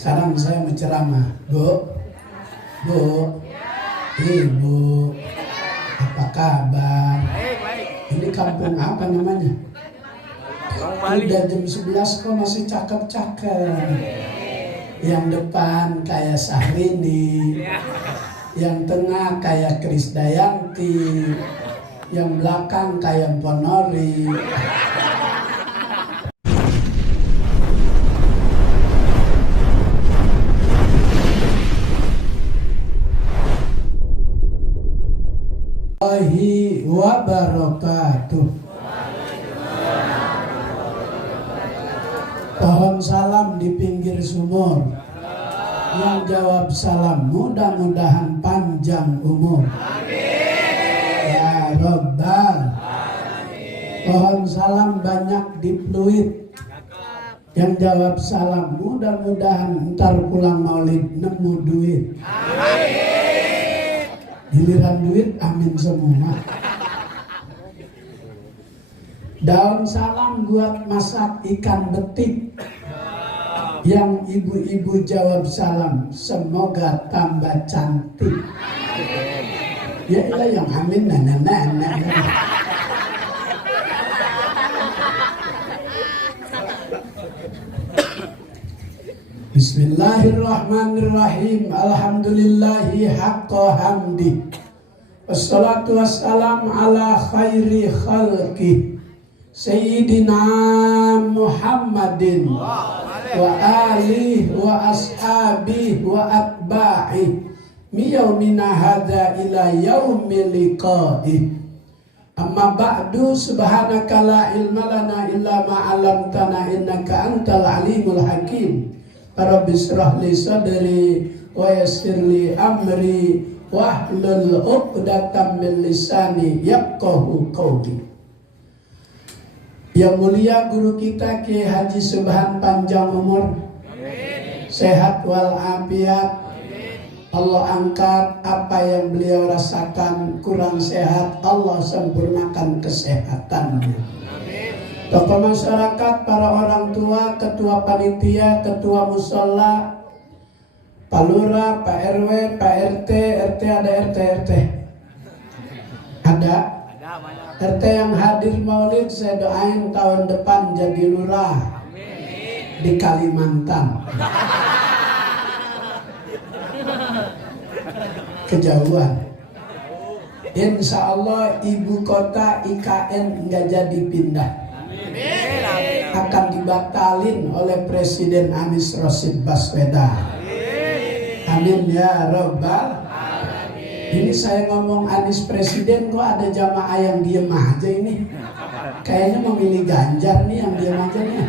Sekarang saya menceramah. Bu, Ibu, apa kabar? Ini kampung apa namanya? Udah jam 11 kok masih cakep-cakep. Yang depan kayak Syahrini, yang tengah kayak Krisdayanti, yang belakang kayak Ponori. Warahmatullahi wabarakatuh. Pohon salam di pinggir sumur. Yang jawab salam mudah-mudahan panjang umur. Ya Rabbal. Pohon salam banyak di fluid. Yang jawab salam mudah-mudahan ntar pulang maulid nemu duit. Giliran duit amin semua. Daun salam buat masak ikan betik. Yang ibu-ibu jawab salam semoga tambah cantik. Ya ilah yang amin nana. Bismillahirrahmanirrahim. Alhamdulillahi haqqa hamdi. Wassalatu wassalam ala khairi khalqi Sayyidina Muhammadin wa alihi wa ashabihi wa atba'i miyaumina hadha ila yaumil liqa'i. Amma ba'du, subhanaka la ilma lana illa ma 'allamtana innaka antal alimul hakim. Rabbi shrah li sadri wa yassir li amri wahlul 'uqdatam min lisani yafqahu qawli. Yang mulia guru kita Kiai Haji Subhan panjang umur, sehat walafiat. Allah angkat apa yang beliau rasakan kurang sehat, Allah sempurnakan kesehatannya. Tokoh masyarakat, para orang tua, ketua panitia, ketua musola, Pak Lurah, Pak RW, Pak RT, ada RT. Ada? RT yang hadir maulid saya doain tahun depan jadi lurah di Kalimantan. Kejauhan. Insya Allah ibu kota IKN nggak jadi pindah. Akan dibatalin oleh Presiden Anies Rashid Baswedan. Amin ya Rabbal. Ini saya ngomong Anies Presiden kok ada jamaah yang diem aja ini. Kayaknya memilih Ganjar nih yang diem aja nih.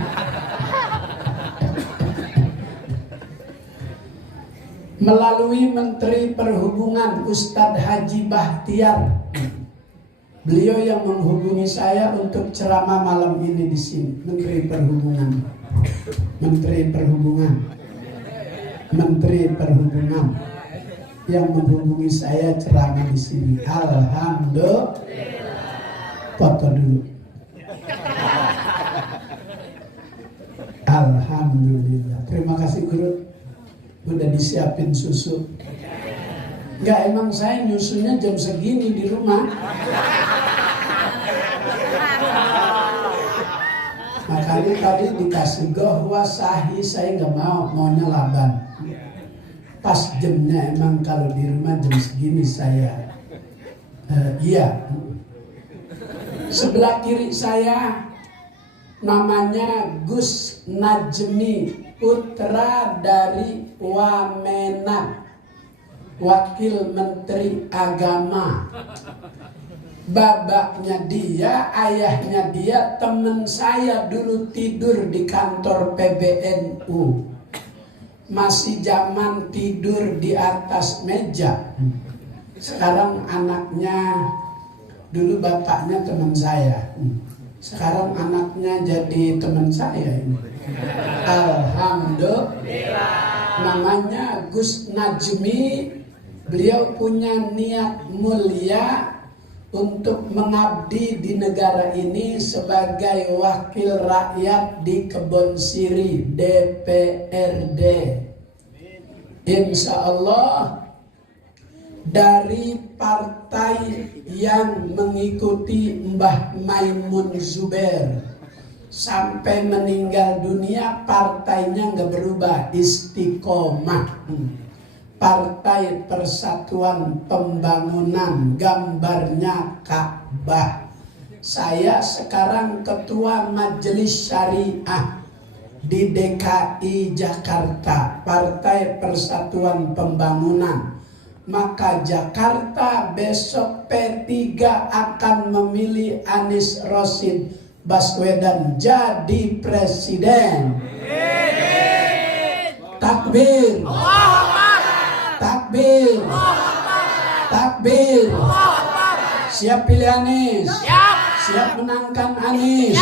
Melalui Menteri Perhubungan Ustadz Haji Bahtiar, beliau yang menghubungi saya untuk ceramah malam ini di sini. Menteri Perhubungan yang menghubungi saya ceramah di sini. Alhamdulillah. Foto dulu. Alhamdulillah. Terima kasih guru. Udah disiapin susu. Enggak, emang saya nyusunya jam segini di rumah. Makanya tadi dikasih gohwa sahi, saya nggak maunya laban. Pas jamnya emang kalau di rumah jam segini saya iya. Sebelah kiri saya namanya Gus Najmi, putra dari Wamena, Wakil Menteri Agama. Babaknya dia, ayahnya dia, teman saya dulu tidur di kantor PBNU. Masih zaman tidur di atas meja. Sekarang anaknya, dulu bapaknya teman saya. Sekarang anaknya jadi teman saya ini. Alhamdulillah. Namanya Gus Najmi. Beliau punya niat mulia untuk mengabdi di negara ini sebagai wakil rakyat di Kebon Siri DPRD. Insya Allah dari partai yang mengikuti Mbah Maimun Zubair sampai meninggal dunia partainya nggak berubah, Istiqomah. Partai Persatuan Pembangunan, gambarnya Ka'bah. Saya sekarang ketua Majelis Syariah di DKI Jakarta, Partai Persatuan Pembangunan. Maka Jakarta besok P3 akan memilih Anies Rashid Baswedan jadi presiden. Takbir, takbir, takbir. Siap pilih Anies, siap menangkan Anies.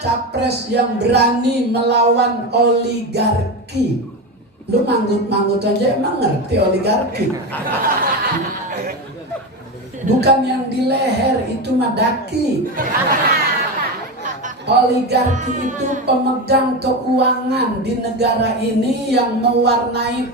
Capres yang berani melawan oligarki. Lu manggut-manggut aja emang ngerti oligarki? Bukan yang di leher itu mah daki. Oligarki itu pemegang keuangan di negara ini yang mewarnai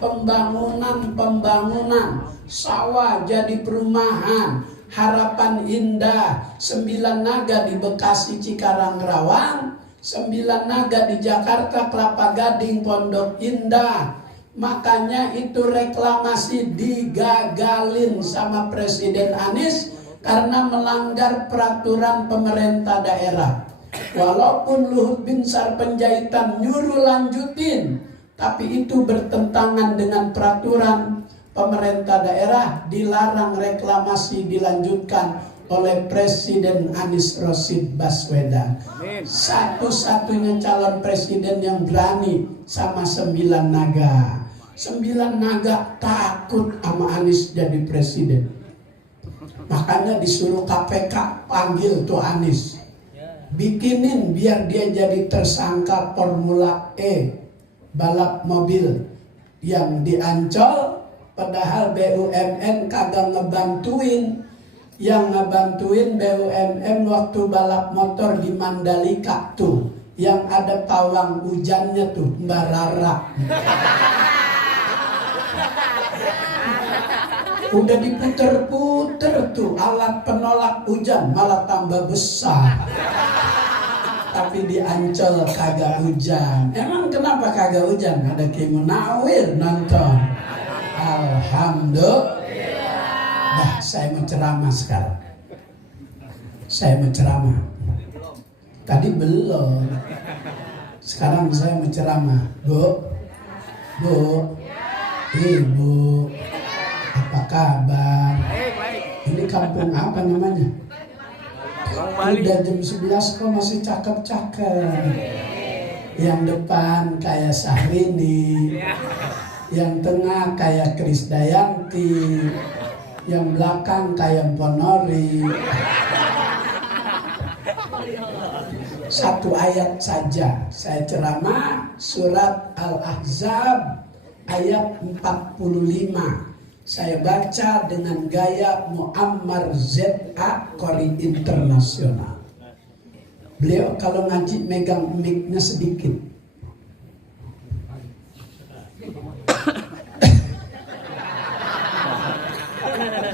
pembangunan. Sawah jadi perumahan, Harapan Indah, 9 Naga di Bekasi Cikarang Rawang, 9 Naga di Jakarta Kelapa Gading Pondok Indah. Makanya itu reklamasi digagalin sama Presiden Anies karena melanggar peraturan pemerintah daerah. Walaupun Luhut Binsar Panjaitan nyuruh lanjutin, tapi itu bertentangan dengan peraturan pemerintah daerah, dilarang reklamasi dilanjutkan oleh Presiden Anies Rashid Baswedan. Satu-satunya calon presiden yang berani sama 9 Naga. 9 Naga takut sama Anies jadi presiden. Makanya disuruh KPK panggil tuh Anies. Bikinin biar dia jadi tersangka Formula E, balap mobil yang di Ancol, padahal BUMN kagak ngebantuin. Yang ngebantuin BUMN waktu balap motor di Mandalika tuh, yang ada pawang hujannya tuh, Mbak Rara. Udah diputer-puter tuh alat penolak hujan, malah tambah besar. Tapi di Ancol kagak hujan. Emang kenapa kagak hujan? Ada Ki Munawir nonton. Alhamdulillah. Nah, saya mau ceramah sekarang. Saya mau ceramah. Tadi belum. Sekarang saya mau ceramah. Bu, Ibu, apa kabar? Ini kampung apa namanya? Udah jam 11 kok masih cakep-cakep. Yang depan kayak Syahrini, yang tengah kayak Krisdayanti, yang belakang kayak Ponori. Satu ayat saja saya ceramah, surat Al-Ahzab ayat 45. Saya baca dengan gaya Muammar Z.A. Qori Internasional. Beliau kalau ngaji megang mic-nya sedikit.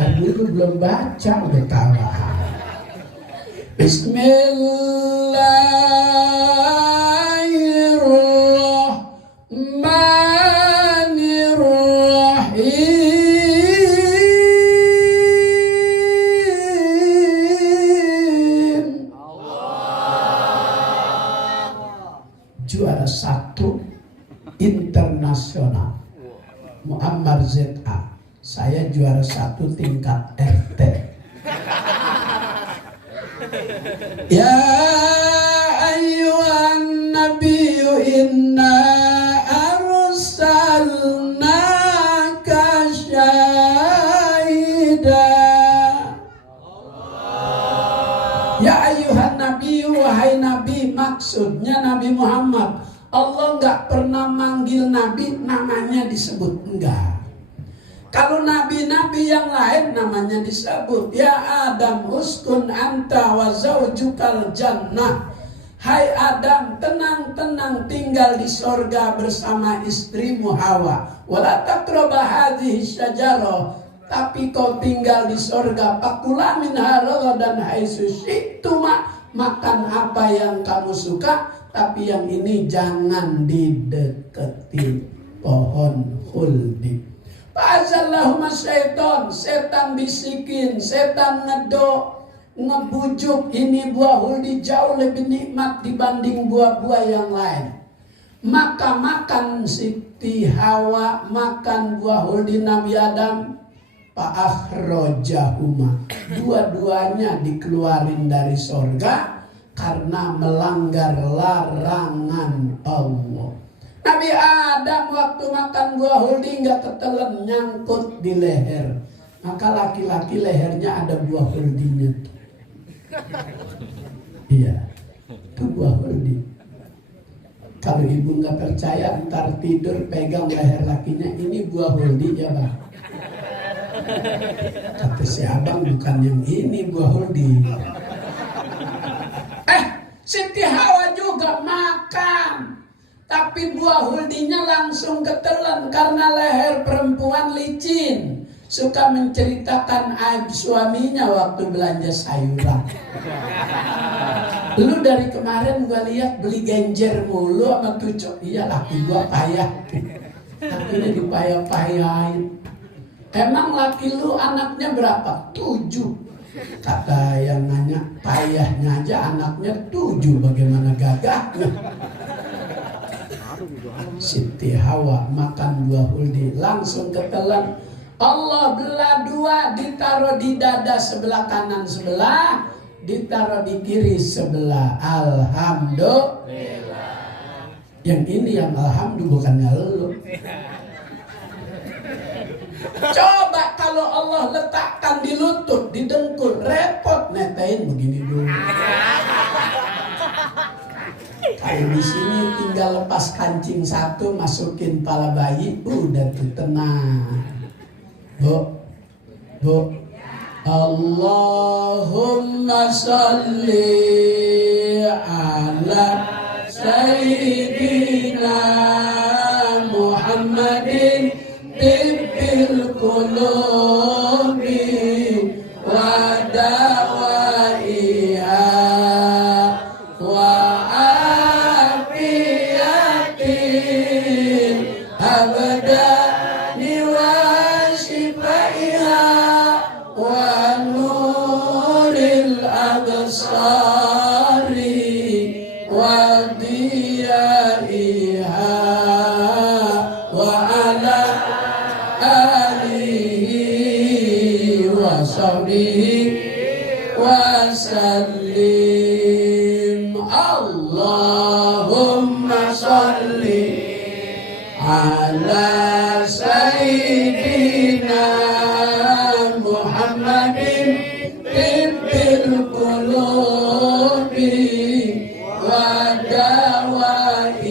Tadi itu belum baca udah tawa. Bismillahirrahmanirrahim. Juara 1 internasional Muammar Z.A. Saya juara 1 tingkat RT. Ya ayyuhan nabiyyu inna arsalnaka syahida. Ya ayyuhan nabiyyu, wahai nabi, maksudnya Nabi Muhammad. Allah nggak pernah manggil nabi namanya disebut, enggak. Kalau nabi-nabi yang lain namanya disebut. Ya Adam uskun anta wa zaujukal jannah. Hai Adam, tenang-tenang tinggal di sorga bersama istrimu Hawa. Wala taqraba hadhihi syajarah, tapi kau tinggal di sorga. Fakula minha ragadan haitsu syi'tuma, makan apa yang kamu suka, tapi yang ini jangan dideketi pohon khuldi. Fa'azallahuma syaiton, setan bisikin, setan ngedok, ngebujuk ini buah huldi jauh lebih nikmat dibanding buah-buah yang lain. Maka makan Siti Hawa, makan buah huldi Nabi Adam. Fa'akhrajahuma, dua-duanya dikeluarin dari sorga karena melanggar larangan Allah. Nabi Adam waktu makan buah huldi nggak ketelan, nyangkut di leher. Maka laki-laki lehernya ada buah huldinya. Iya, itu buah huldi. Kalau ibu nggak percaya, ntar tidur pegang leher lakinya, ini buah huldi ya bang. Kata si abang, bukan yang ini buah huldi. Siti Hawa juga makan, tapi buah huldinya langsung ketelan karena leher perempuan licin. Suka menceritakan aib suaminya waktu belanja sayuran. Lu dari kemarin gua lihat beli genjer mulu sama tucuk. Iya, laki gua payah. Lakinya dipayah-payahin. Emang laki lu anaknya berapa? 7. Kata yang nanya, payahnya aja anaknya 7. Bagaimana gagahnya? Siti Hawa makan buah huldi langsung ketelan. Allah belah dua, ditaruh di dada sebelah kanan sebelah, ditaruh di kiri sebelah. Alhamdulillah. Yang ini yang alhamdulillah, bukannya lu. Coba kalau Allah letakkan di lutut, di dengkul, repot netain begini dulu. Kalau di sini tinggal lepas kancing satu, masukin pala bayi, udah tuh tenang. Bu, Allahumma salli ala Sayyidina Muhammadin tibbil qulubi wa dawaiha wa afiyatin abdani wa shifaiha wa nuril absari wa diyaiha wa ala alihi wa sahbihi wa sallim. Allahumma salli ala Sayyidina Muhammadin tibbil qulubi wa dawaiha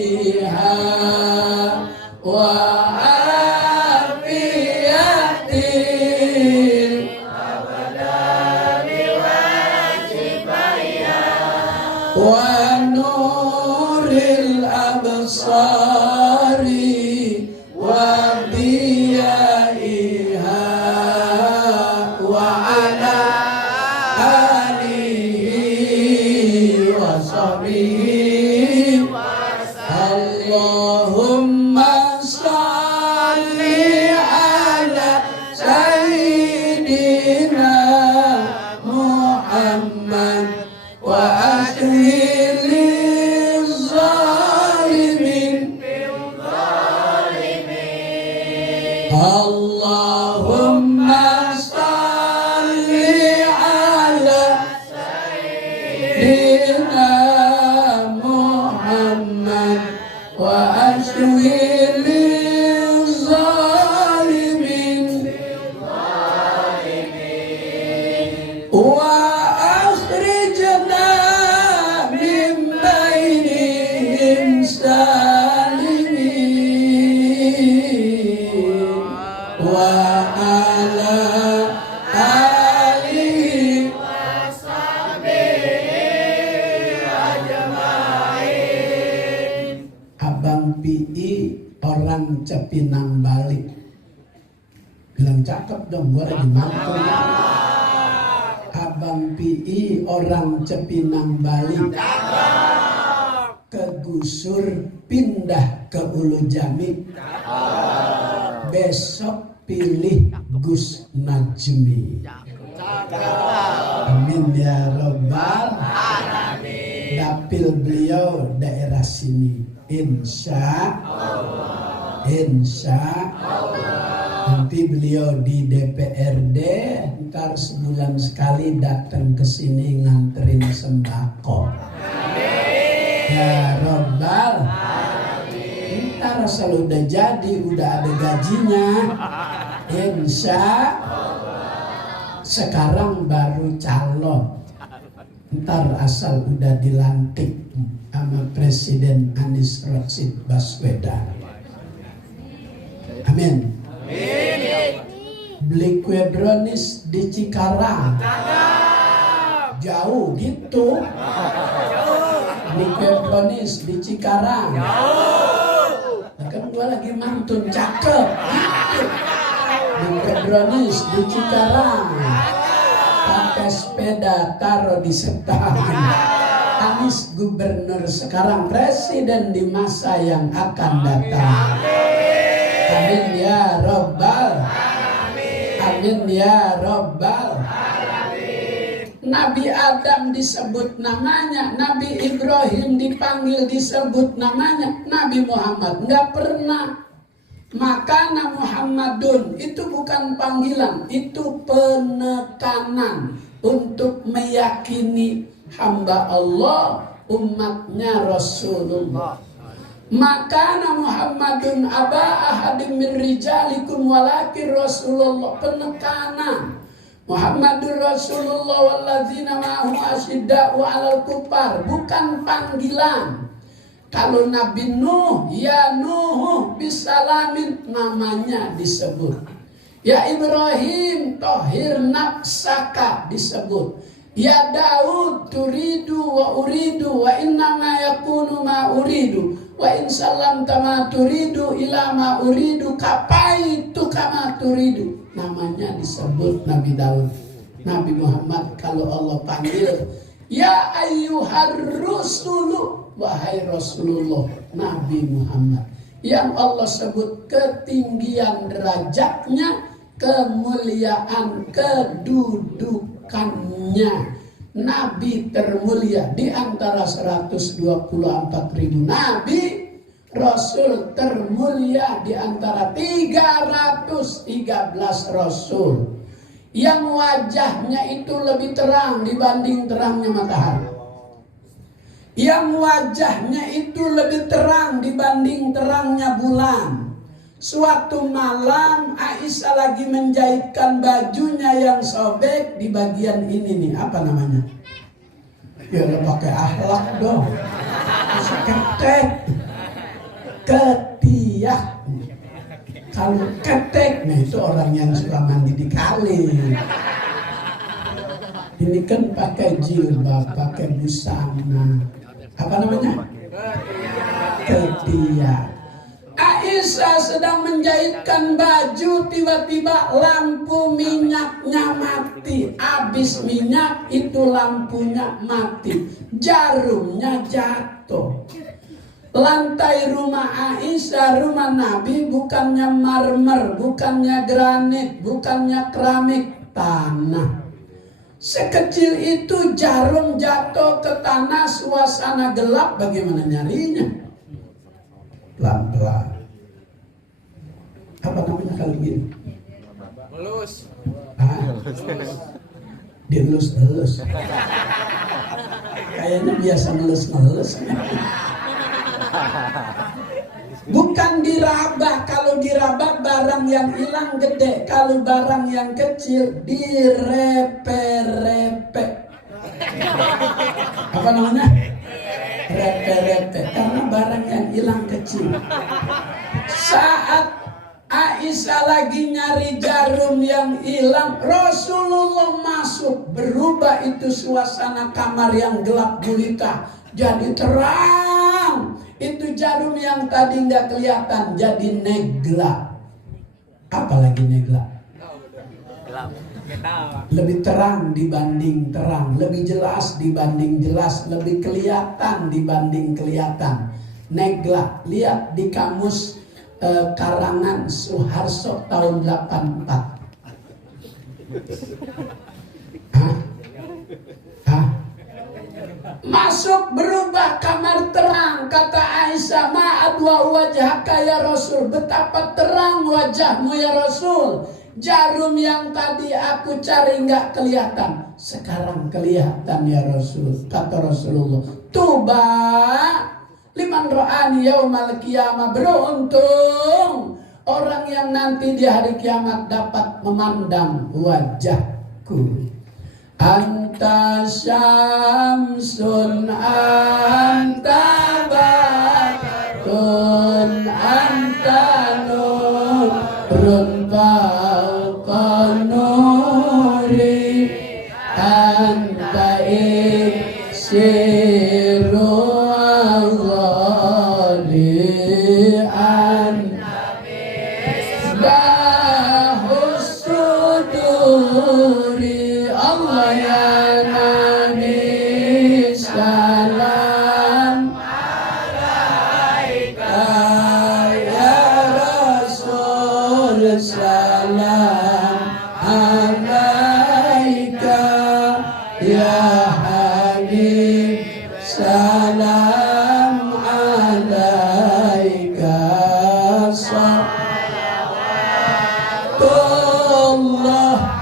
wa afiyatin wa nuril absari wa diyaiha wa ala alihi wa sahbihi. Allahumma salli ala Sayyidina Muhammad wa akhiril zalimin. Allahumma salli ala Sayyidina Muhammad wa akhiril zalimin wa akhrijna min bainihim salimin wa ala alihi wa sahbihi ajma'in. orang Cepinang Bali. Bilang cakep dong, gue lagi mantu. Abang Pi orang Cepinang Bali. Kegusur pindah ke Ulu Jami. Besok pilih Gus Najmi. Amin ya Rabbal alamin. Dapil beliau daerah sini. Insya Allah. Nanti beliau di DPRD, ntar sebulan sekali datang ke sini nganterin sembako. Ya Rabbal alamin. Ntar asal udah jadi, udah ada gajinya. Insya Allah. Sekarang baru calon. Ntar asal udah dilantik sama Presiden Anies Rashid Baswedan. Amin. Beli kue brownies di Cikarang. Jauh gitu. Beli kue brownies di Cikarang. Kan gua lagi mantun cakep. Gitu. Beli kue brownies di Cikarang. Pakai sepeda taruh di setang. Anies gubernur sekarang, presiden di masa yang akan datang. Amin ya Rabbal alamin. Amin ya Rabbal alamin. Nabi Adam disebut namanya, Nabi Ibrahim dipanggil disebut namanya, Nabi Muhammad nggak pernah. Makana Muhammadun itu bukan panggilan, itu penekanan untuk meyakini hamba Allah, umatnya Rasulullah. Makana Muhammadun aba ahadim min rijalikum walakin Rasulullah, penekanan. Muhammadur Rasulullah walladzina ma'ahu asyidda'u 'alal kufar, bukan panggilan. Kalau Nabi Nuh, ya Nuh bisalamin, namanya disebut. Ya Ibrahim, tohir nafsaka, disebut. Ya Daud, turidu wa uridu wa innama yakunu ma uridu wa in salam tama turidu ila ma uridu kapaitu kama turidu. Namanya disebut Nabi Daud. Nabi Muhammad kalau Allah panggil, ya ayyuhar rusulu, wahai Rasulullah Nabi Muhammad, yang Allah sebut ketinggian derajatnya, kemuliaan kedudukannya. Nabi termulia di antara 124.000 nabi, Rasul termulia di antara 313 Rasul yang wajahnya itu lebih terang dibanding terangnya matahari, yang wajahnya itu lebih terang dibanding terangnya bulan. Suatu malam Aisyah lagi menjahitkan bajunya yang sobek di bagian ini nih, apa namanya? Ya lo pakai akhlak dong. Ketek, ketiak. Kalau ketek, nah itu orang yang suka mandi di kali. Ini kan pakai jilbab, pakai busana. Apa namanya? Ketiak. Aisyah sedang menjahitkan baju, tiba-tiba lampu minyaknya mati. Habis minyak itu lampunya mati, jarumnya jatuh. Lantai rumah Aisyah, rumah Nabi, bukannya marmer, bukannya granit, bukannya keramik, tanah. Sekecil itu jarum jatuh ke tanah, suasana gelap, bagaimana nyarinya? Pelan-pelan. Apa namanya kalau gini? Melus. Dilus-elus. Kayaknya biasa ngelus-ngelus. Bukan diraba. Kalau diraba barang yang hilang gede. Kalau barang yang kecil direpe-repe. Apa namanya? Repe-repe. Karena barang yang hilang kecil. Saat Aisyah lagi nyari jarum yang hilang, Rasulullah masuk. Berubah itu suasana kamar yang gelap gulita jadi terang. terang. Itu jarum yang tadi nggak kelihatan jadi negla. Apalagi negla? Lebih terang dibanding terang, lebih jelas dibanding jelas, lebih kelihatan dibanding kelihatan. Negla, lihat di kamus karangan Suharso tahun 84. Masuk berubah kamar terang. Kata Aisyah, ma'adwa wajhaka ya Rasul, betapa terang wajahmu ya Rasul. Jarum yang tadi aku cari nggak kelihatan, sekarang kelihatan ya Rasul. Kata Rasulullah, tuba liman ra'ani yaumal qiyamah, beruntung orang yang nanti di hari kiamat dapat memandang wajahku. Anta syamsun anta badrun anta nurun fawqa nuri anta iksiru aghali anta bahus suduri. Allah ya Nabi salam alaika ya Rasul salam alaika ya Habib salam alaika salawatullah.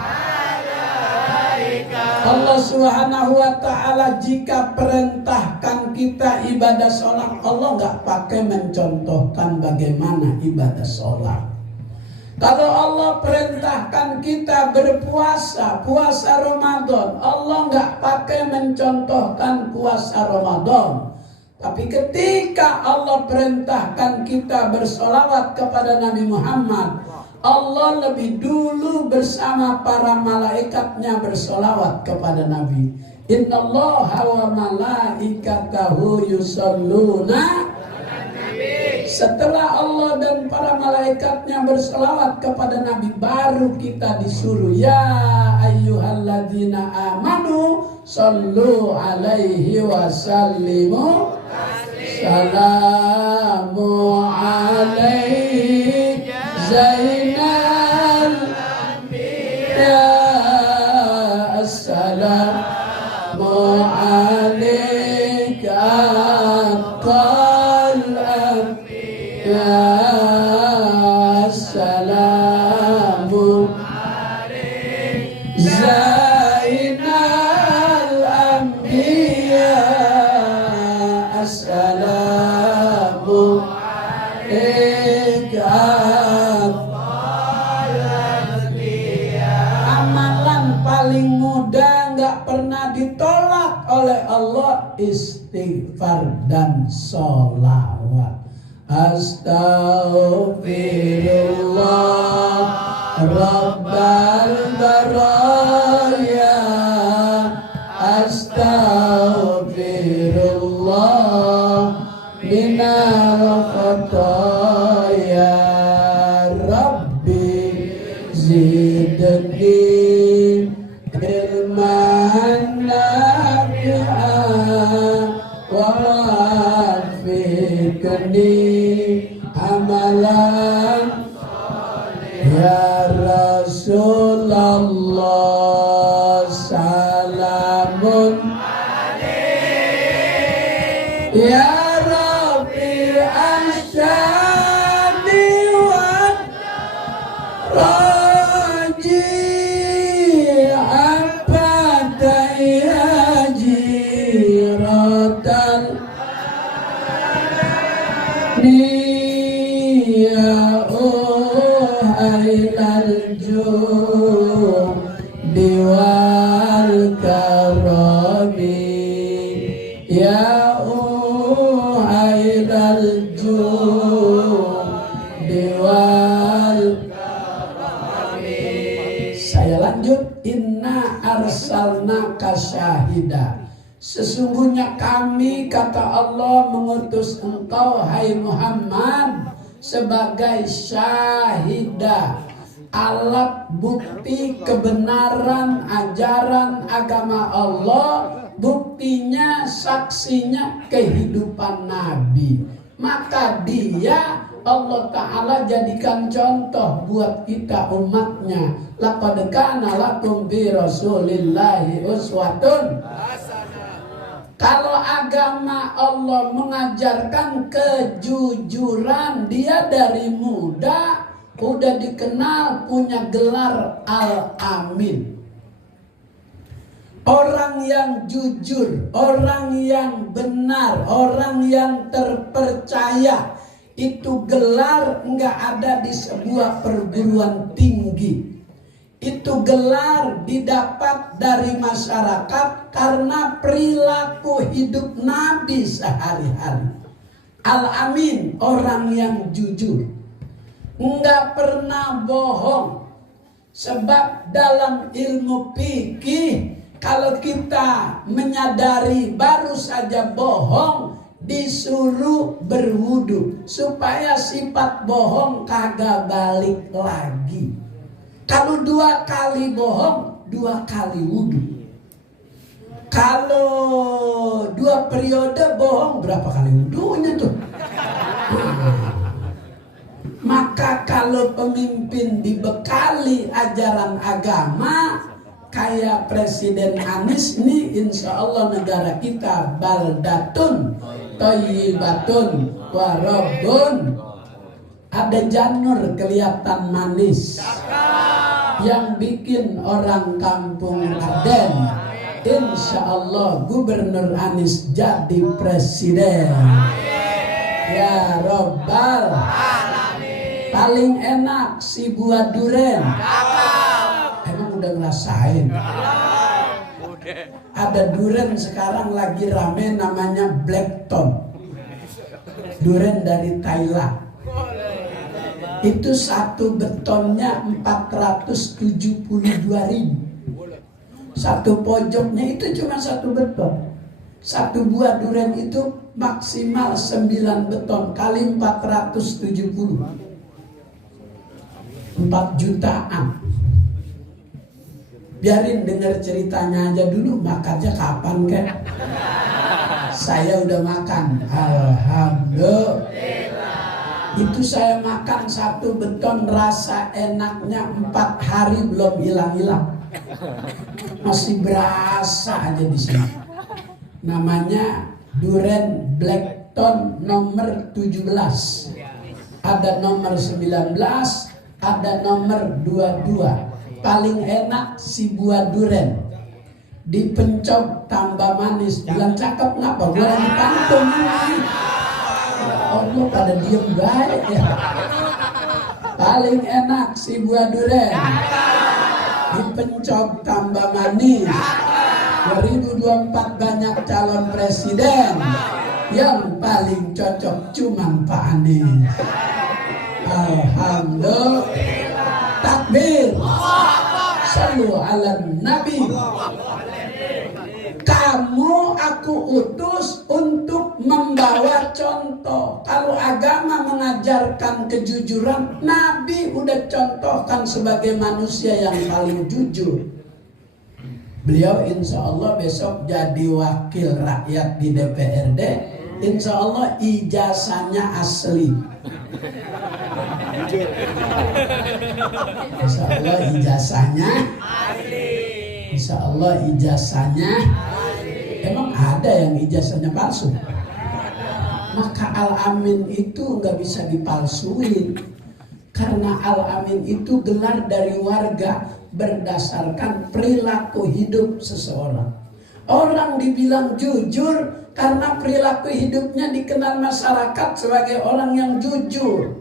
Allah Subhanahu wa ta'ala jika perintahkan kita ibadah sholat, Allah nggak pakai mencontohkan bagaimana ibadah sholat. Kalau Allah perintahkan kita berpuasa, puasa Ramadan, Allah nggak pakai mencontohkan puasa Ramadan. Tapi ketika Allah perintahkan kita bersolawat kepada Nabi Muhammad, Allah lebih dulu bersama para malaikatnya bersolawat kepada Nabi. Innallaha wa malaikatahu yusholluna. Setelah Allah dan para malaikatnya bersolawat kepada Nabi, baru kita disuruh, ya ayyuhalladzina amanu sallu alaihi wa sallimu salamu alaihi Zainal Anbiya assalamu alaika aqal anbiya assalamu alaika Zainal Anbiya assalamu alaika. Paling mudah nggak pernah ditolak oleh Allah, istighfar dan sholawat. Astaghfirullah Rabbal baraya, astaghfirullah minal khataya, Rabbi zidni ilman nafi'an wa wafiqni amalan ya Rasulullah salamun alaik ya Rabbi asyadi wa raji ya ailal judi wal karami, ya ailal judi wal karami. Saya lanjut, inna arsalnaka syahida, Sesungguhnya kami, kata Allah, mengutus engkau, hai Muhammad, sebagai syahidah, alat bukti kebenaran ajaran agama Allah. Buktinya, saksinya kehidupan Nabi. Maka dia, Allah Ta'ala jadikan contoh buat kita umatnya. Laqad kana lakum bi Rasulillahi uswatun. Kalau agama Allah mengajarkan kejujuran, dia dari muda udah dikenal punya gelar Al-Amin. Orang yang jujur, orang yang benar, orang yang terpercaya. Itu gelar nggak ada di sebuah perguruan tinggi. Itu gelar didapat dari masyarakat karena perilaku hidup Nabi sehari-hari. Al-Amin, orang yang jujur, nggak pernah bohong. Sebab dalam ilmu fikih, kalau kita menyadari baru saja bohong, disuruh berwudu supaya sifat bohong kagak balik lagi. Kalau 2 kali bohong, 2 kali wudu. Kalau 2 periode bohong, berapa kali wudunya tuh? Maka kalau pemimpin dibekali ajaran agama kayak Presiden Anies ini, insya Allah negara kita baldatun thayyibatun warabun. Ada janur kelihatan manis yang bikin orang kampung Aden. Insya Allah Gubernur Anies jadi presiden. Ya Rabbal Alamin. Paling enak si buah duren. Emang udah ngerasain? Ada duren sekarang lagi rame namanya Blackton. Duren dari Thailand. Itu satu betonnya 472.000. Satu pojoknya itu cuma satu beton. Satu buah durian itu maksimal 9 beton kali 470. 4 jutaan. Biarin dengar ceritanya aja dulu, makannya kapan kan? Saya udah makan, alhamdulillah. Itu saya makan satu beton, rasa enaknya 4 hari belum hilang-hilang. Masih berasa aja di sini. Namanya Duren Blackton nomor 17. Ada nomor 19, ada nomor 22. Paling enak si buah duren. Dipencok tambah manis. Bilang cakep ngapa? Gue lagi pantun ini. Allah pada diem baik ya. Paling enak si buah duren. Dipencok tambah manis. 2024 banyak calon presiden. Yang paling cocok cuman Pak Anies. Alhamdulillah. Takbir. Sallu ala Nabi. Kamu aku utus untuk membawa contoh. Kalau agama mengajarkan kejujuran, Nabi udah contohkan sebagai manusia yang paling jujur. Beliau insya Allah besok jadi wakil rakyat di DPRD. Insya Allah ijazahnya asli. Insya Allah ijazahnya asli. Insya Allah ijazahnya asli. Emang ada yang ijazahnya palsu? Maka Al-Amin itu nggak bisa dipalsuin. Karena Al-Amin itu gelar dari warga berdasarkan perilaku hidup seseorang. Orang dibilang jujur karena perilaku hidupnya dikenal masyarakat sebagai orang yang jujur.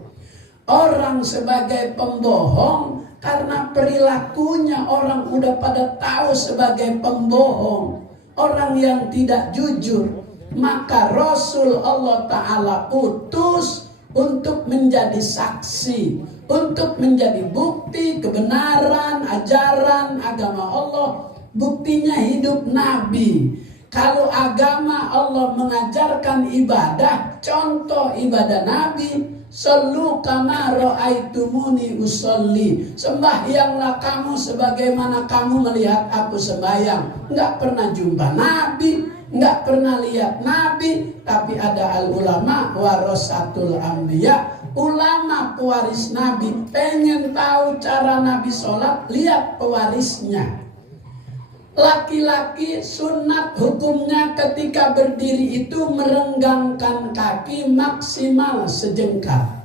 Orang sebagai pembohong karena perilakunya orang udah pada tahu sebagai pembohong. Orang yang tidak jujur. Maka Rasul Allah Ta'ala utus untuk menjadi saksi, untuk menjadi bukti kebenaran ajaran agama Allah. Buktinya hidup Nabi. Kalau agama Allah mengajarkan ibadah, contoh ibadah Nabi, sallu kama ra'aitumuni usolli. Sembahyanglah kamu sebagaimana kamu melihat aku sembahyang. Enggak pernah jumpa Nabi, enggak pernah lihat Nabi, tapi ada al ulama warasatul anbiya. Ulama pewaris Nabi. Pengen tahu cara Nabi sholat, lihat pewarisnya. Laki-laki sunat hukumnya ketika berdiri itu merenggangkan kaki maksimal sejengkal.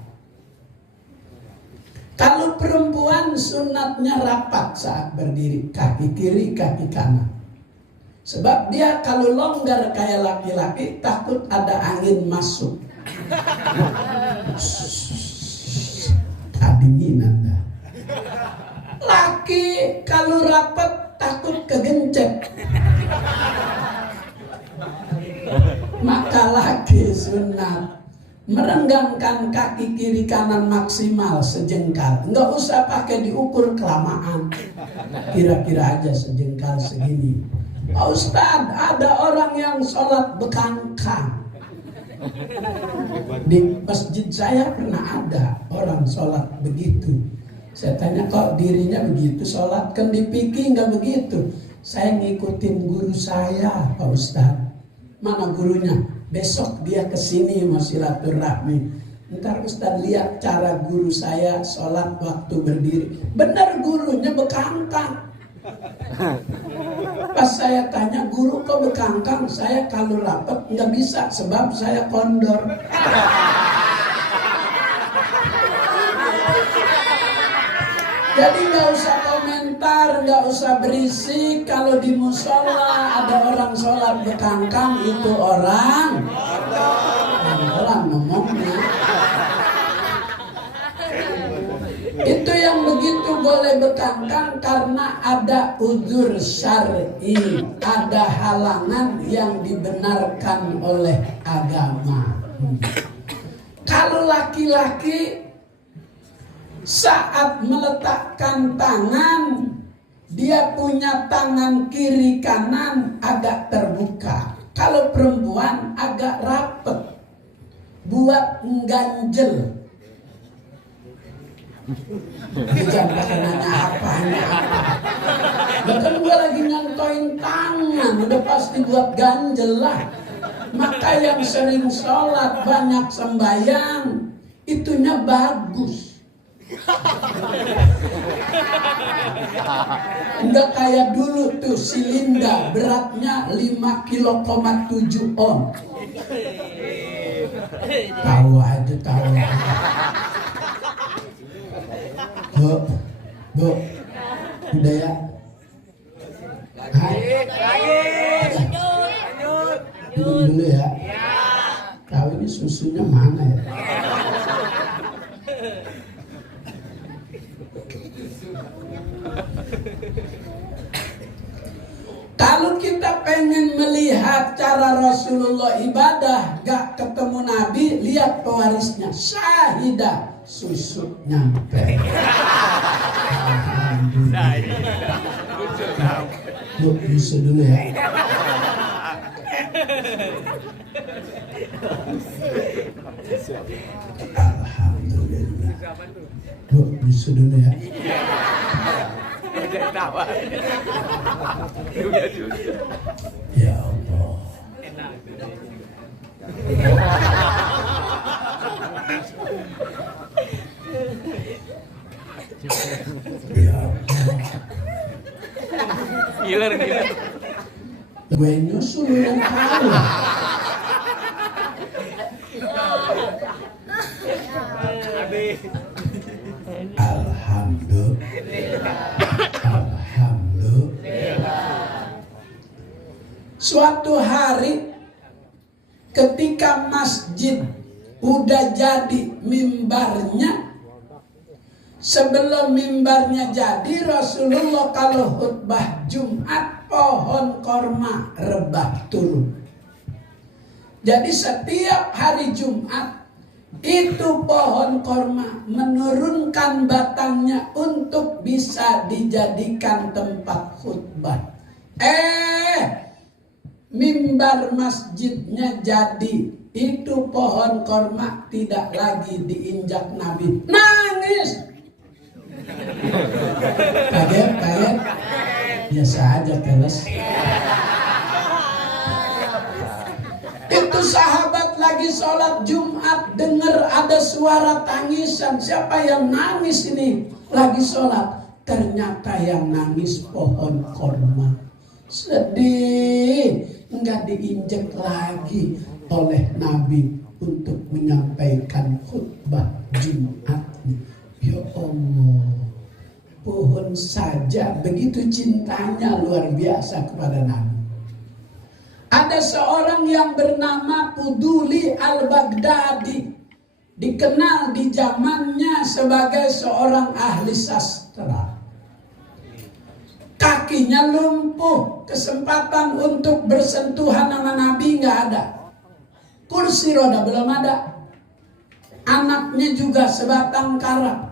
Kalau perempuan sunatnya rapat saat berdiri, kaki kiri, kaki kanan. Sebab dia kalau longgar kayak laki-laki takut ada angin masuk. Kedinginan dah. Laki kalau rapat takut kegencet. Maka laki sunat merenggangkan kaki kiri kanan maksimal sejengkal. Enggak usah pakai diukur kelamaan. Kira-kira aja sejengkal segini. Pak Ustadz, ada orang yang sholat bekangkang. Di masjid saya pernah ada orang sholat begitu. Saya tanya, kok dirinya begitu sholat? Kan di fikih nggak begitu. Saya ngikutin guru saya, Pak Ustadz. Mana gurunya? Besok dia kesini mau silaturahmi. Ntar Ustadz lihat cara guru saya sholat waktu berdiri. Benar gurunya bekangkang. Pas saya tanya, guru kok bekangkang? Saya kalau rapat nggak bisa sebab saya kondor. Jadi nggak usah komentar, nggak usah berisik. Kalau di musola ada orang sholat bekangkang, itu orang ngomongnya. Itu yang begitu boleh bekangkang karena ada uzur syar'i, ada halangan yang dibenarkan oleh agama. Kalau laki-laki saat meletakkan tangan, dia punya tangan kiri kanan agak terbuka. Kalau perempuan agak rapet, buat ngganjel. Jangan pakai nanya apanya apa. Bahkan gua lagi nyantoin tangan, udah pasti buat ganjel lah. Maka yang sering sholat banyak sembahyang, itunya bagus. Enggak kayak dulu tuh si Linda beratnya 5,7 on. Tahu aja. Bu, udah ya. Dulu ya. Tahu ini susunya mana ya? Kalau kita pengen melihat cara Rasulullah ibadah gak ketemu Nabi, lihat pewarisnya. Syahidah, susu nyampe. Yuk, susu dulu ya. Alhamdulillah. Yuk, susu dulu ya. Ya Allah. Ya Allah. Giler. Gue nyusul yang kalah. Suatu hari ketika masjid udah jadi mimbarnya, sebelum mimbarnya jadi, Rasulullah kalau khutbah Jumat pohon korma rebah turun. Jadi setiap hari Jumat itu pohon korma menurunkan batangnya untuk bisa dijadikan tempat khutbah. mimbar masjidnya jadi, itu pohon korma tidak lagi diinjak Nabi. Nangis. Kaget. Biasa aja teles. Itu sahabat lagi sholat Jumat, dengar ada suara tangisan. Siapa yang nangis ini? Lagi sholat. Ternyata yang nangis pohon korma. Sedih, nggak diinjek lagi oleh Nabi untuk menyampaikan khutbah Jumat. Ya Allah, pohon saja begitu cintanya luar biasa kepada Nabi. Ada seorang yang bernama Fuduli al-Baghdadi, dikenal di zamannya sebagai seorang ahli sastra. Kakinya lumpuh, kesempatan untuk bersentuhan sama Nabi nggak ada. Kursi roda belum ada. Anaknya juga sebatang kara.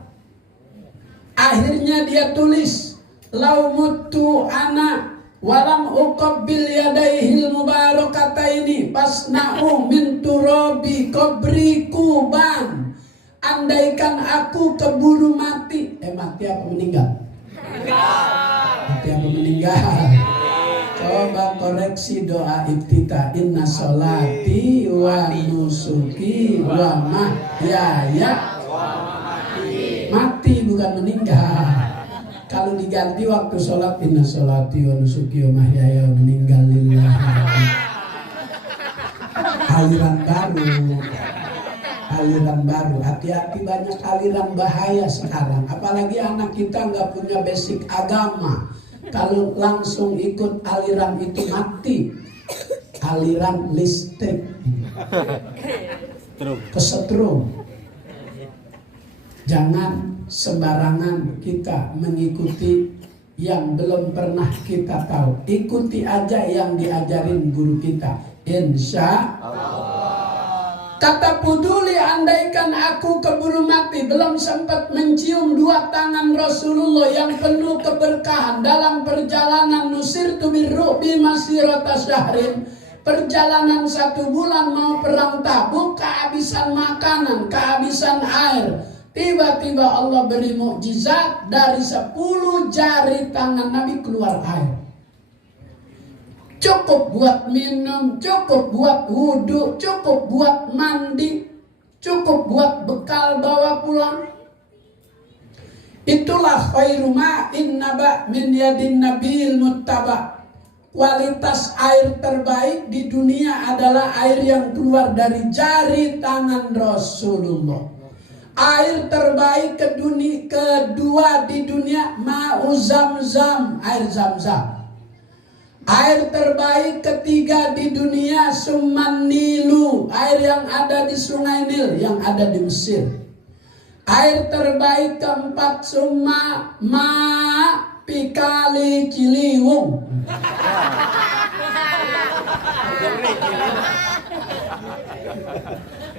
Akhirnya dia tulis, lau mutu ana walam uqabbil yadaihil mubarakataini pasna'u min turabi qabri kuban. Andaikan aku keburu mati. Mati apa meninggal? Mati apa meninggal? Coba koreksi doa iftitah. Inna sholati wa nusuki wa mahyaya. Mati bukan meninggal. Kalau diganti waktu sholat, inna sholati wa nusuki wa mahyaya, meninggal lillah. Aliran baru. Hati-hati, banyak aliran bahaya sekarang. Apalagi anak kita nggak punya basic agama. Kalau langsung ikut aliran itu mati. Aliran listrik. Kesetrum. Jangan sembarangan kita mengikuti yang belum pernah kita tahu. Ikuti aja yang diajarin guru kita. Insya Allah. Kata Fuduli, andaikan aku keburu mati, belum sempat mencium dua tangan Rasulullah yang penuh keberkahan dalam perjalanan nusirtu birru'bi masirata syahrin. Perjalanan 1 bulan mau perang Tabuk, kehabisan makanan, kehabisan air. Tiba-tiba Allah beri mukjizat, dari 10 jari tangan Nabi keluar air. Cukup buat minum, cukup buat wudhu, cukup buat mandi, cukup buat bekal bawa pulang. Itulah khairu ma'in naba min yadin nabil muttaba. Kualitas air terbaik di dunia adalah air yang keluar dari jari tangan Rasulullah. Air terbaik kedua di dunia ma'u zamzam, air zam-zam. Air terbaik ketiga di dunia summan nilu, air yang ada di sungai Nil yang ada di Mesir. Air terbaik keempat summa ma pikali Ciliwung.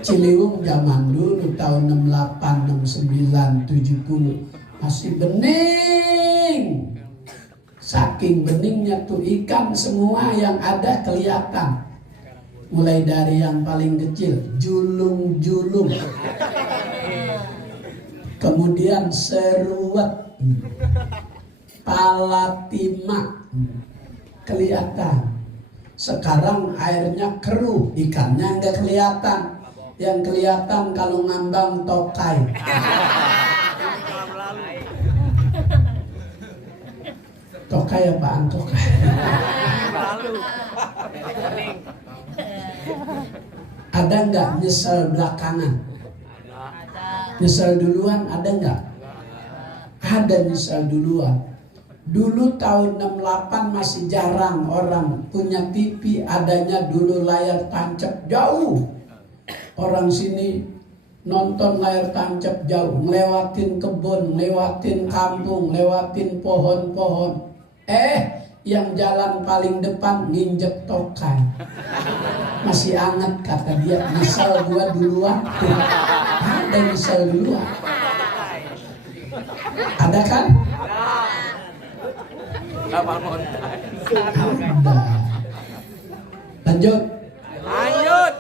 Ciliwung zaman dulu tahun 68, 69, 70 masih bening. Saking beningnya tuh ikan semua yang ada kelihatan. Mulai dari yang paling kecil, julung-julung. Kemudian seruat, palatima, kelihatan. Sekarang airnya keruh, ikannya nggak kelihatan. Yang kelihatan kalau ngambang tokai. Tokai apaan tokai? Ada nggak nyesel belakangan? Nyesel duluan ada nggak? Ada nyesel duluan. Dulu tahun 68 masih jarang orang punya TV, adanya dulu layar tancap jauh. Orang sini nonton layar tancap jauh, ngelewatin kebun, ngelewatin kampung, ngelewatin pohon-pohon. Yang jalan paling depan nginjek tokai. Masih anget kata dia, misal gua duluan. Ada misal duluan. Ada kan? Ada. Lanjut. Lanjut.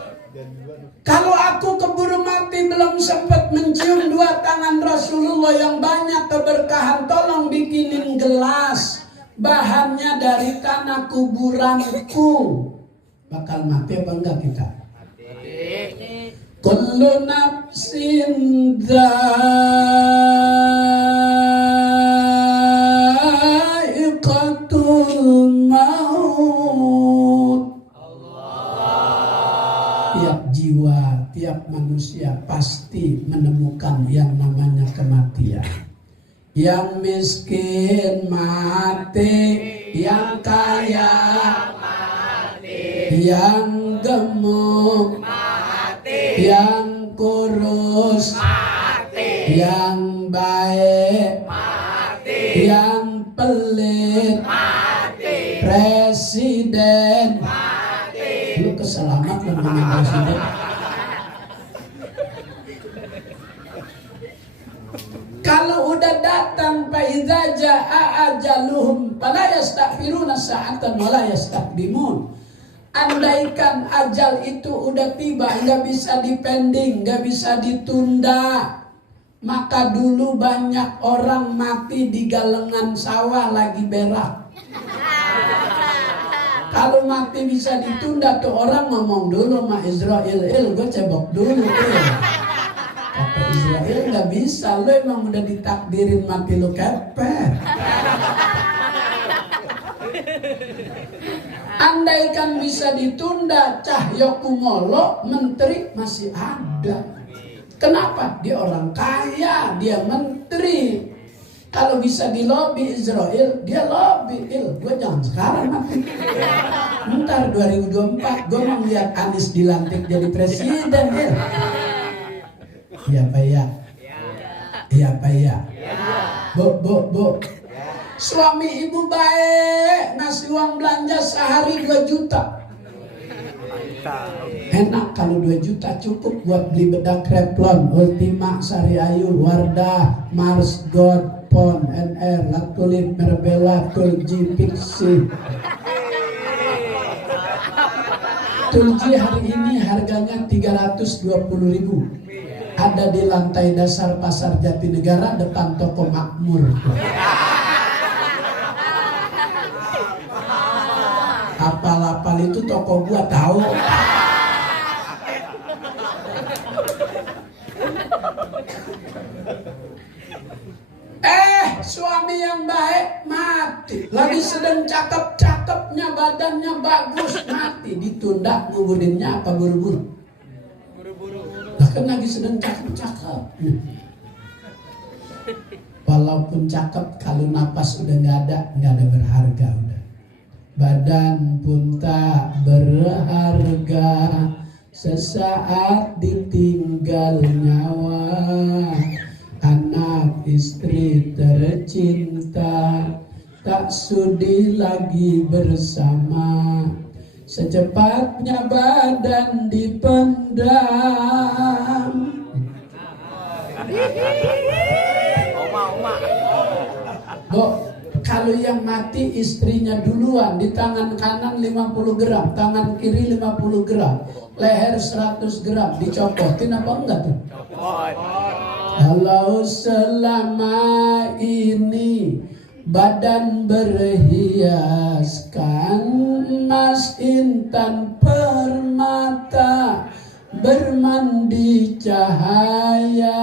Kalau aku keburu mati belum sempat mencium dua tangan Rasulullah yang banyak keberkahan, tolong bikinin gelas. Bahannya dari tanah kuburanku. Bakal mati apa enggak kita? Kullu nafsin dha'iqatul maut. Tiap jiwa, tiap manusia pasti menemukan yang namanya kematian. Yang miskin mati, yang kaya mati, yang gemuk mati, yang kurus mati, yang baik mati, yang pelit mati, presiden mati. Lu keselamat ngomongin presiden. Kalau udah datang faidza jaa ajaluhum fala yastaghfiruna sa'atan wa la yastaqdimun. Andaikan ajal itu udah tiba, nggak bisa dipending, nggak bisa ditunda, maka dulu banyak orang mati di galengan sawah lagi berak. Kalau mati bisa ditunda tuh orang ngomong dulu sama Israel, gue cebok dulu. Kata Israel nggak bisa, lo emang udah ditakdirin mati lo kepet. Andaikan bisa ditunda, Cahyokumolo menteri masih ada. Kenapa? Dia orang kaya, dia menteri. Kalau bisa dilobi Israel, dia lobi. Gue jangan sekarang mati. Ntar 2024 gue mau lihat Anies dilantik jadi presiden. Iya Pak ya. Iya Pak ya. Bu. Suami ibu baik, ngasih uang belanja sehari 2 juta. Enak kalau 2 juta cukup buat beli bedak Revlon, Ultima, Sari Ayu, Wardah, Mars, God, Pon, NR, Latulip, Merbella, Tulji, Pixie. Tulji hari ini harganya 320.000. Ada di lantai dasar Pasar Jatinegara depan toko Makmur. Apal-apal itu toko gua tahu. Suami yang baik mati. Lagi sedang cakep-cakepnya, badannya bagus, mati. Ditunda nguburinnya apa buru-buru? Bahkan lagi sedang cakep-cakep. Walaupun cakep, kalau napas udah nggak ada berharga udah. Badan pun tak berharga, sesaat ditinggal nyawa. Anak istri tercinta tak sudi lagi bersama. Secepatnya badan dipendam. Bu, kalau yang mati istrinya duluan, di tangan kanan 50 gram, tangan kiri 50 gram, leher 100 gram, dicopotin apa enggak tuh? Kalau selama ini badan berhiaskan emas intan permata, bermandi cahaya,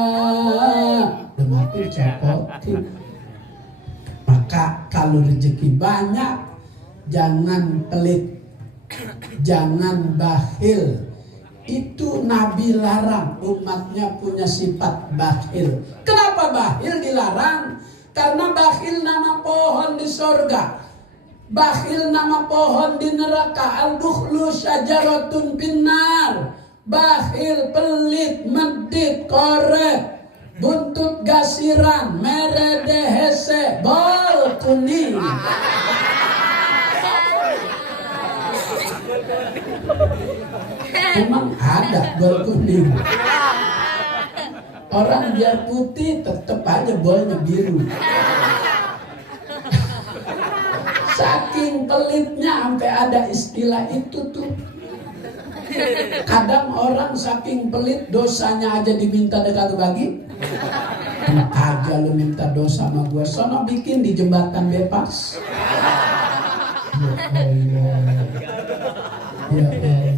udah mati copotin. Maka kalau rezeki banyak, jangan pelit, jangan bakhil. Itu Nabi larang umatnya punya sifat bakhil. Kenapa bakhil dilarang? Karena bakhil nama pohon di sorga, bakhil nama pohon di neraka. Al-bukhlu syajaratun binnar. Bakhil, pelit, medit, korek, buntut gasiran, meredehese, bol kuning. Emang ada bol kuning. Orang biar putih tetep aja bolnya biru. Saking pelitnya sampai ada istilah itu tuh. Kadang orang saking pelit dosanya aja diminta dekat bagi. Enak aja lu minta dosa sama gue, sono bikin di jembatan bebas. Ya Allah.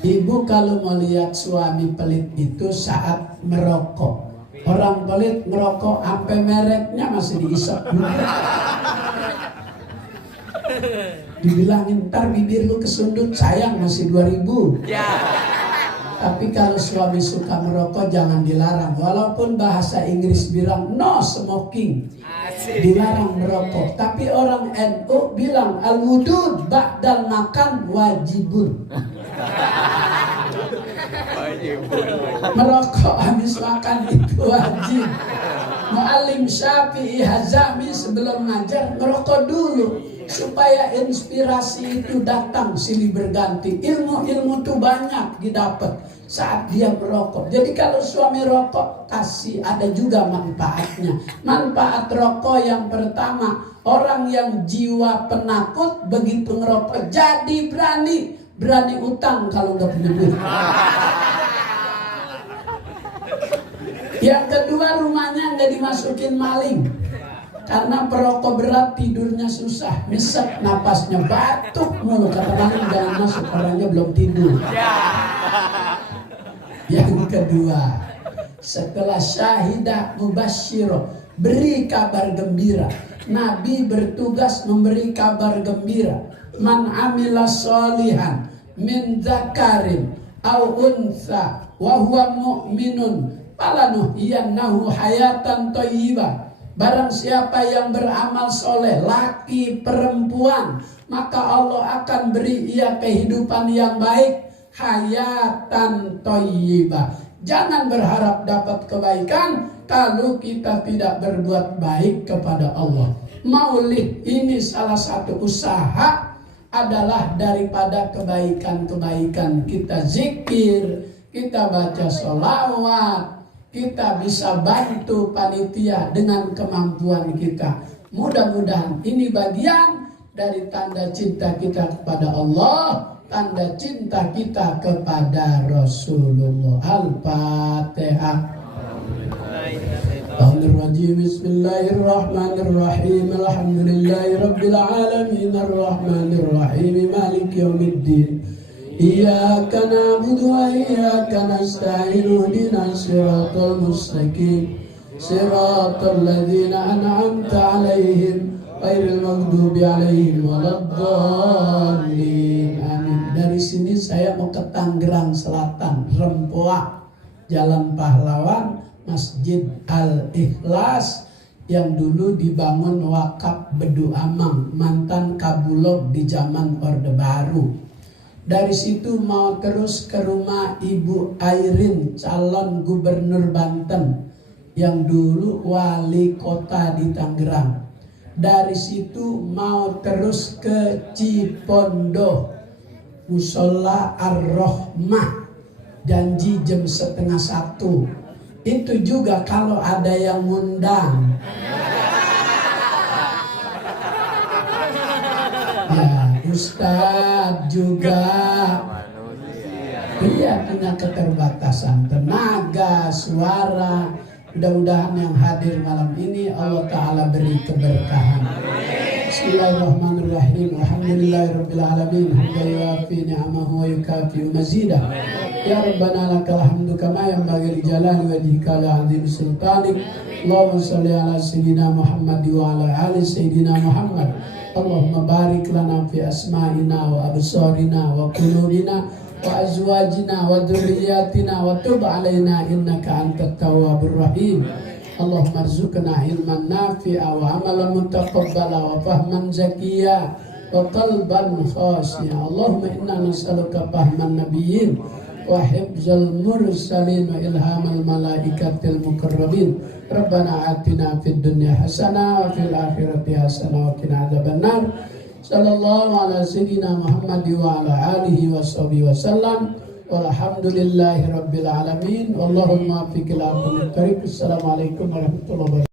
Ibu kalau mau lihat suami pelit itu saat merokok. Orang pelit merokok sampai mereknya masih diisap. Dibilangin ntar bibir lu kesundut, sayang masih 2.000. Tapi kalau suami suka merokok jangan dilarang. Walaupun bahasa Inggris bilang no smoking, dilarang merokok. Tapi orang NU bilang al-wudud ba'dal makan wajibun. Merokok habis makan itu wajib. Mu'allim Syafi'i Hazami sebelum ngajar merokok dulu supaya inspirasi itu datang silih berganti. Ilmu tuh banyak didapat saat dia merokok. Jadi kalau suami rokok kasih ada juga manfaatnya. Manfaat rokok yang pertama, orang yang jiwa penakut begitu ngerokok jadi berani utang kalau nggak punya duit. Yang kedua, rumahnya nggak dimasukin maling. Karena perokok berat tidurnya susah, nyesek napasnya, batuk mulu. Kata maling jangan masuk, orangnya belum tidur. Yang kedua, setelah syahidah mubasyiro, beri kabar gembira. Nabi bertugas memberi kabar gembira. Man amila solihan min zakarin au unsa wa huwa mu'minun falanuhyiyannahu hayatan thayyibah. Barang siapa yang beramal soleh, laki perempuan, maka Allah akan beri ia kehidupan yang baik, hayatan thayyibah. Jangan berharap dapat kebaikan kalau kita tidak berbuat baik kepada Allah. Maulid ini salah satu usaha adalah daripada kebaikan-kebaikan. Kita zikir, kita baca sholawat, kita bisa bantu panitia dengan kemampuan kita. Mudah-mudahan ini bagian dari tanda cinta kita kepada Allah, tanda cinta kita kepada Rasulullah. Al-Fatihah. Bismillahirrahmanirrahim. Alhamdulillahi rabbil alamin arrahmanirrahim maliki yaumiddin. Iyyaka na'budu wa iyyaka nasta'in ihdinas siratal mustaqim siratal ladzina an'amta 'alaihim ghairil maghdubi 'alaihim waladdallin. Amin. Dari sini saya mau ke Tangerang Selatan, Rempoa, Jalan Pahlawan, Masjid Al-Ikhlas yang dulu dibangun wakaf Bedu Amang, mantan Kabulok di zaman Orde Baru. Dari situ mau terus ke rumah Ibu Airin, calon gubernur Banten yang dulu wali kota di Tangerang. Dari situ mau terus ke Cipondoh, Musola Ar-Rahmah, janji jam 12:30. Itu juga kalau ada yang ngundang. Ya, Ustadz juga iya punya keterbatasan tenaga, suara. Mudah-mudahan yang hadir malam ini Allah Ta'ala beri keberkahan. Bismillahirrahmanirrahim. Alhamdulillahirabbil alamin. Hamdan yuafi ni'amahu wa yukafi mazidah. Ya Rabbana lakal hamdu kama yanbaghi li jalali wajhika wa 'azimi sultanik. Allahumma shalli ala sayyidina Muhammad wa ala ali sayyidina Muhammad. Allahumma barik lana fi asma'ina wa absarina wa qulubina wa azwajina wa dhurriyyatina wa tub alaina innaka antat tawwabur rahim. Allahumma arzuqna ilman nafi'a wa amalan mutaqabbala wa fahman zakiyya wa qalban khashi'a. Allahumma inna nas'aluka fahman nabiyyin wa hifzal mursalin wa ilhamal malaikatil muqarrabin. Rabbana atina fid dunya hasanah wa fil akhirati hasanah wa qina adzabannar. Sallallahu ala sayyidina Muhammad wa ala alihi wa sahbihi wa sallam. Walhamdulillahi rabbil alamin. Wallahumma fiqil aqwamit thariq. Assalamualaikum warahmatullahi wabarakatuh.